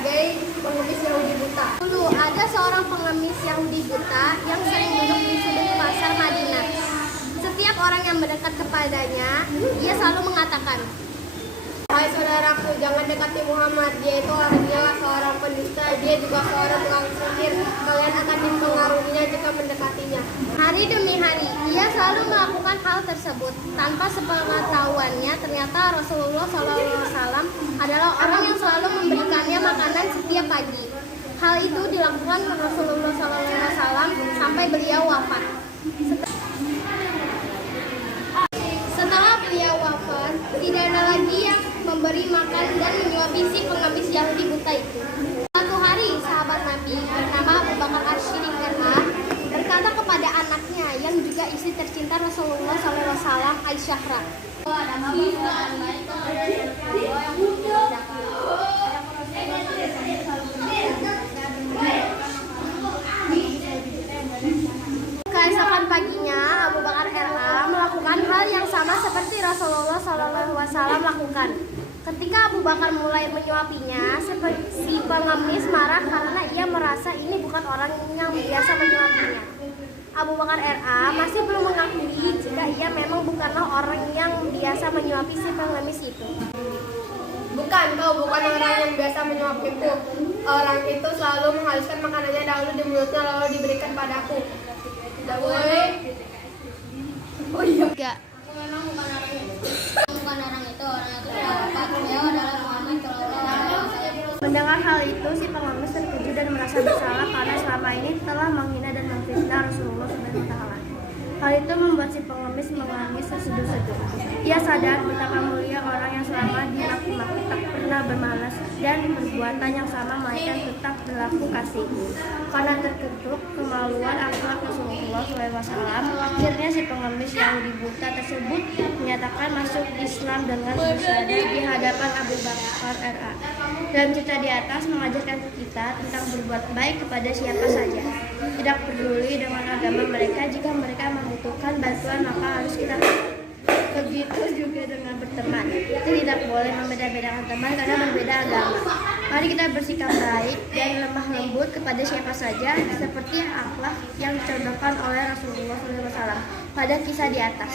sebagai pengemis Yahudi buta. Dulu ada seorang pengemis Yahudi buta yang sering duduk di sudut pasar Madinah. Setiap orang yang mendekat kepadanya, dia selalu mengatakan, "Hai saudaraku, jangan dekati Muhammad. Dia seorang pendusta. Dia juga seorang tukang sihir. Kalian akan dipengaruhinya jika mendekatinya." Hari demi hari, ia selalu melakukan hal tersebut. Tanpa sepengetahuannya, ternyata Rasulullah SAW adalah orang yang selalu memberikannya makanan setiap pagi. Hal itu dilakukan Rasulullah SAW sampai beliau wafat. Setelah beliau wafat, tidak ada lagi yang memberi makan dan menyuapi si pengemis Yahudi buta itu. Suatu hari, sahabat Nabi bernama Abu Bakar As-Siddiq berkata kepada anaknya yang juga istri tercinta Rasulullah SAW, Aisyah. Keesokan paginya, Abu Bakar melakukan hal yang sama seperti Rasulullah SAW lakukan. Ketika Abu Bakar mulai menyuapinya, si pengemis marah karena ia merasa ini bukan orang yang biasa menyuapinya. Abu Bakar masih belum mengakui jika ia memang bukanlah orang yang biasa menyuapi si pengemis itu. "Bukan, kau bukan orang yang biasa menyuapiku. Orang itu selalu menghaluskan makanannya dahulu di mulutnya lalu diberikan padaku." Tidak boleh. Oh iya. Enggak. Bukan orang itu apa? Beliau adalah Muhammad SAW. Mendengar hal itu, si pengemis terkejut dan merasa bersalah karena selama ini telah menghina dan memfitnah Rasulullah SAW. Hal itu membuat si pengemis menangis terseduh-seduh. Ia sadar betapa mulia orang yang selama dimaki-maki tak pernah bermalas dan perbuatan yang sama melainkan tetap berlaku kasih. Karena terketuk kemaluan akhlak Rasulullah SAW, akhirnya si pengemis Yahudi buta tersebut menyatakan masuk Islam dengan bersyahadat di hadapan Abu Bakar RA. Dalam cerita di atas mengajarkan kita tentang berbuat baik kepada siapa saja, tidak peduli dengan agama mereka. Jika mereka membutuhkan bantuan maka harus kita bantu. Begitu juga dengan berteman, kita tidak boleh membeda-bedakan teman karena berbeda agama. Mari kita bersikap baik dan lemah lembut kepada siapa saja seperti akhlak yang dicontohkan oleh Rasulullah SAW pada kisah di atas.